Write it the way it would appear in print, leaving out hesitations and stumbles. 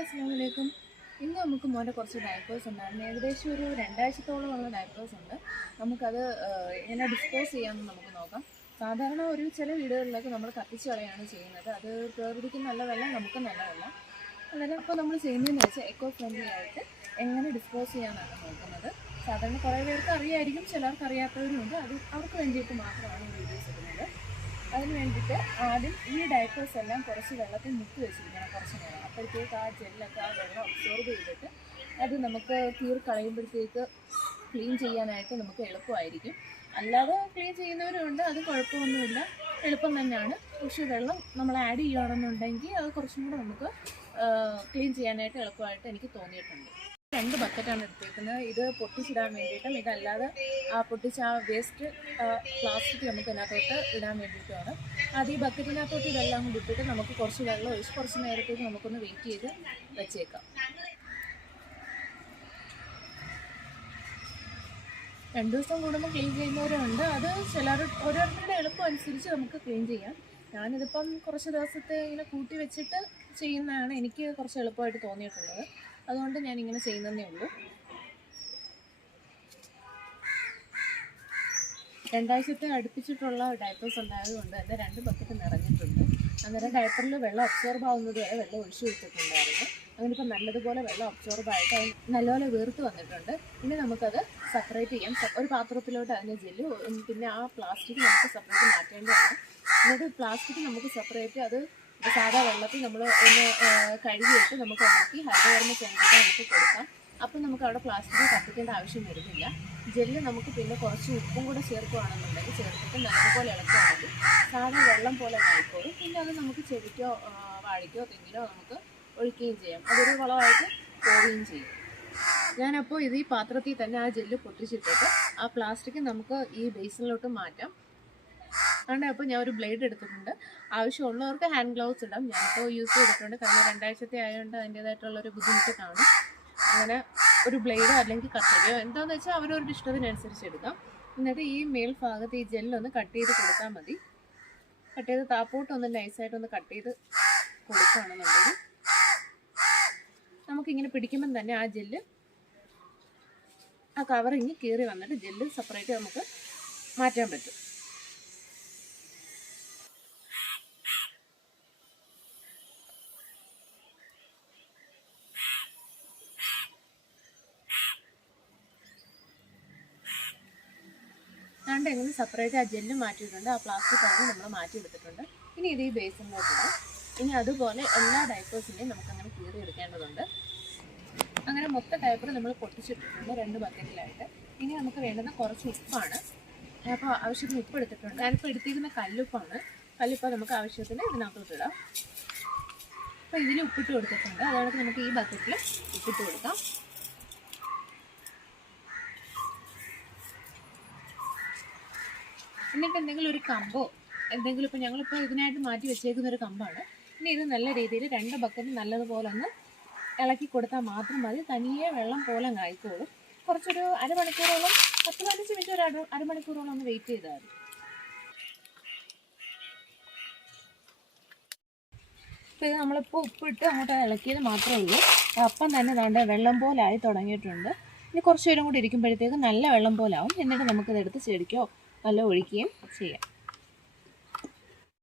അസ്സലാമലൈക്കും. ഇന്ന് നമുക്ക് മോൻ്റെ കുറച്ച് ഡയപ്പേഴ്സ് ഉണ്ടായിരുന്നു. ഏകദേശം ഒരു 2 ആഴ്ചത്തോളമുള്ള ഡയപ്പേഴ്സ് ഉണ്ട്. നമുക്കത് എങ്ങനെ ഡിസ്പോസ് ചെയ്യാമെന്ന് നമുക്ക് നോക്കാം. സാധാരണ ചില വീടുകളിലൊക്കെ നമ്മൾ കത്തിച്ച് കളയാണ് ചെയ്യുന്നത്. അത് പ്രകൃതിക്ക് നല്ലതല്ല, നമുക്ക് നല്ലതല്ല. അന്നേരം ഇപ്പോൾ നമ്മൾ ചെയ്യുന്നതെന്ന് വെച്ചാൽ എക്കോ ഫ്രണ്ട്ലി ആയിട്ട് എങ്ങനെ ഡിസ്പോസ് ചെയ്യാമെന്നാണ് നോക്കുന്നത്. സാധാരണ കുറേ പേർക്ക് അറിയായിരിക്കും, ചിലർക്ക് അറിയാത്തവരുമുണ്ട്. അവർക്ക് വേണ്ടിയിട്ട് മാത്രമാണ് ഈ വീഡിയോസ് ഇടുന്നത്. അതിന് വേണ്ടിയിട്ട് ആദ്യം ഈ ഡയപ്പേഴ്സ് എല്ലാം കുറച്ച് വെള്ളത്തിൽ മുക്കി വെച്ചിരിക്കണം കുറച്ച് നേരം. അപ്പോഴത്തേക്ക് ആ ജെല്ലൊക്കെ ആ വെള്ളം അബ്സോർബ് ചെയ്തിട്ട് അത് നമുക്ക് കളയുമ്പോഴത്തേക്ക് ക്ലീൻ ചെയ്യാനായിട്ട് നമുക്ക് എളുപ്പമായിരിക്കും. അല്ലാതെ ക്ലീൻ ചെയ്യുന്നവരുണ്ട്, അത് കുഴപ്പമൊന്നുമില്ല, എളുപ്പം തന്നെയാണ്. പക്ഷേ വെള്ളം നമ്മൾ ആഡ് ചെയ്യുകയാണെന്നുണ്ടെങ്കിൽ അത് കുറച്ചും കൂടെ നമുക്ക് ക്ലീൻ ചെയ്യാനായിട്ട് എളുപ്പമായിട്ട് എനിക്ക് തോന്നിയിട്ടുണ്ട്. 2 ബക്കറ്റാണ് എടുത്തേക്കുന്നത്. ഇത് പൊട്ടിച്ചിടാൻ വേണ്ടിയിട്ടും ഇതല്ലാതെ പൊട്ടിച്ച ആ വേസ്റ്റ് പ്ലാസ്റ്റിക് നമുക്ക് ഇതിനകത്തോട്ട് ഇടാൻ വേണ്ടിയിട്ടുമാണ്. അത് ഈ ബക്കറ്റിനകത്തോട്ട് ഇതെല്ലാം കൂടി ഇട്ടിട്ട് നമുക്ക് കുറച്ച് വെള്ളം ഒഴിച്ച് കുറച്ച് നേരത്തേക്ക് നമുക്കൊന്ന് വെയിറ്റ് ചെയ്ത് വെച്ചേക്കാം. 2 ദിവസം കൂടുമ്പോൾ ക്ലീൻ ചെയ്യുന്നവരുണ്ട്. അത് ഓരോരുത്തരുടെ എളുപ്പം അനുസരിച്ച് നമുക്ക് ക്ലീൻ ചെയ്യാം. ഞാനിതിപ്പം കുറച്ച് ദിവസത്തെ ഇങ്ങനെ കൂട്ടി വെച്ചിട്ട് ചെയ്യുന്നതാണ് എനിക്ക് കുറച്ച് എളുപ്പമായിട്ട് തോന്നിയിട്ടുള്ളത്. അതുകൊണ്ട് ഞാനിങ്ങനെ ചെയ്യുന്നതേ ഉള്ളൂ. 2 ആഴ്ചത്തെ അടുപ്പിച്ചിട്ടുള്ള ഡയപ്പേഴ്സ് ഉണ്ടായതുകൊണ്ട് എൻ്റെ 2 ബക്കറ്റ് നിറഞ്ഞിട്ടുണ്ട്. അന്നേരം ഡയപ്പറിൽ വെള്ളം അബ്സോർബ് ആവുന്നത് വരെ വെള്ളം ഒഴിച്ചു കൊടുത്തിട്ടുണ്ടായിരുന്നു. അങ്ങനെ ഇപ്പം നല്ലതുപോലെ വെള്ളം അബ്സോർബായിട്ട് അത് നല്ലപോലെ വീർത്ത് വന്നിട്ടുണ്ട്. ഇനി നമുക്കത് സെപ്പറേറ്റ് ചെയ്യാം. ഒരു പാത്രത്തിലോട്ട് അതിൻ്റെ ജെല്ല്, പിന്നെ ആ പ്ലാസ്റ്റിക് നമുക്ക് സെപ്പറേറ്റ് മാറ്റേണ്ടതാണ്. എന്നിട്ട് പ്ലാസ്റ്റിക് നമുക്ക് സെപ്പറേറ്റ് അത് സാധാ വെള്ളത്തിൽ നമ്മൾ ഒന്ന് കഴുകിയിട്ട് നമുക്ക് ഉണക്കി ഹരിതകർമ്മ സേനയ്ക്ക് നമുക്ക് കൊടുക്കാം. അപ്പം നമുക്ക് അവിടെ പ്ലാസ്റ്റിക് കത്തിക്കേണ്ട ആവശ്യം വരുന്നില്ല. ജെല്ല് നമുക്ക് പിന്നെ കുറച്ച് ഉപ്പും കൂടെ ചേർക്കുകയാണെന്നുണ്ടെങ്കിൽ ചേർത്തിട്ട് നല്ലതുപോലെ ഇളക്കുകയാണെങ്കിൽ സാധാ വെള്ളം പോലെ ആയിക്കോളും. പിന്നെ അത് നമുക്ക് ചെടിക്കോ വാഴയ്ക്കോ തെങ്ങിനോ നമുക്ക് ഒഴിക്കുകയും ചെയ്യാം. അതൊരു വളമായിട്ട് പോവുകയും ചെയ്യും. ഞാനപ്പോൾ ഈ പാത്രത്തിൽ തന്നെ ആ ജെല്ല് പൊട്ടിച്ചിട്ടിട്ട് ആ പ്ലാസ്റ്റിക് നമുക്ക് ഈ ബേസിനിലോട്ട് മാറ്റാം. അതുകൊണ്ട് അപ്പോൾ ഞാൻ ഒരു ബ്ലേഡ് എടുത്തിട്ടുണ്ട്. ആവശ്യമുള്ളവർക്ക് ഹാൻഡ് ഗ്ലൗസ് ഇടാം. ഞാനിപ്പോൾ യൂസ് ചെയ്തിട്ടുണ്ട്. കാരണം 2 ആഴ്ചത്തെ ആയതുകൊണ്ട് അതിൻ്റേതായിട്ടുള്ളൊരു ബുദ്ധിമുട്ട് കാണും. അങ്ങനെ ഒരു ബ്ലേഡോ അല്ലെങ്കിൽ കത്രികയോ എന്താണെന്ന് വെച്ചാൽ അവരവരുടെ ഇഷ്ടത്തിനനുസരിച്ച് എടുക്കാം. എന്നിട്ട് ഈ മേൽഭാഗത്ത് ഈ ജെല്ലൊന്ന് കട്ട് ചെയ്ത് കൊടുത്താൽ മതി. കട്ട് ചെയ്ത് താപ്പോട്ടൊന്ന് നൈസായിട്ടൊന്ന് കട്ട് ചെയ്ത് കൊടുക്കുകയാണെന്നുണ്ടെങ്കിൽ നമുക്കിങ്ങനെ പിടിക്കുമ്പം തന്നെ ആ ജെല്ല് ആ കവറിങ്ങി കീറി വന്നിട്ട് ജെല്ല് സെപ്പറേറ്റ് നമുക്ക് മാറ്റാൻ പറ്റും. അതുകൊണ്ട് എങ്ങനെ സെപ്പറേറ്റ് ആ ജെല്ല് മാറ്റിയിട്ടുണ്ട്. ആ പ്ലാസ്റ്റിക് കവർ നമ്മൾ മാറ്റിയെടുത്തിട്ടുണ്ട്. ഇനി ഇത് ഈ ബേസിനിലോട്ട് ഇടാം. ഇനി അതുപോലെ എല്ലാ ഡയപ്പേഴ്സിനെയും നമുക്കങ്ങനെ കീറി എടുക്കേണ്ടതുണ്ട്. അങ്ങനെ മൊത്തം ഡയപ്പർ നമ്മൾ പൊട്ടിച്ചിട്ടിട്ടുണ്ട് 2 ബക്കറ്റിലായിട്ട്. ഇനി നമുക്ക് വേണ്ടുന്ന കുറച്ച് ഉപ്പാണ്. അപ്പോൾ ആവശ്യത്തിന് ഉപ്പ് എടുത്തിട്ടുണ്ട്. ഞാനിപ്പോൾ എടുത്തിരിക്കുന്ന കല്ലുപ്പാണ്. കല്ലുപ്പ് നമുക്ക് ആവശ്യത്തിന് ഇതിനകത്തോട്ട് ഇടാം. അപ്പോൾ ഇതിൽ ഉപ്പിട്ട് കൊടുത്തിട്ടുണ്ട്. അതുകൊണ്ട് നമുക്ക് ഈ ബക്കറ്റിൽ ഉപ്പിട്ട് കൊടുക്കാം. എന്നിട്ട് എന്തെങ്കിലും ഒരു കമ്പോ എന്തെങ്കിലും, ഇപ്പോൾ ഞങ്ങളിപ്പോൾ ഇതിനായിട്ട് മാറ്റി വെച്ചേക്കുന്ന ഒരു കമ്പാണ്. ഇനി ഇത് നല്ല രീതിയിൽ 2 ബക്കറ്റ് നല്ലതുപോലെ ഒന്ന് ഇളക്കി കൊടുത്താൽ മാത്രം മതി. തനിയെ വെള്ളം പോലെ ആയിക്കോളും. കുറച്ചൊരു അരമണിക്കൂറോളം 10-15 മിനിറ്റ് ഒരു അരമണിക്കൂറോളം ഒന്ന് വെയിറ്റ് ചെയ്താൽ മതി. അപ്പോൾ ഇത് നമ്മളിപ്പോൾ ഉപ്പിട്ട് അങ്ങോട്ട് ഇളക്കിയത് മാത്രമേ ഉള്ളൂ. അപ്പം തന്നെ വേണ്ട വെള്ളം പോലെ ആയി തുടങ്ങിയിട്ടുണ്ട്. ഇനി കുറച്ച് നേരം കൂടി ഇരിക്കുമ്പോഴത്തേക്ക് നല്ല വെള്ളം പോലെ ആവും. എന്നിട്ട് നമുക്കിതെടുത്ത് ചെടിക്കോ നല്ല ഒഴിക്കുകയും ചെയ്യാം.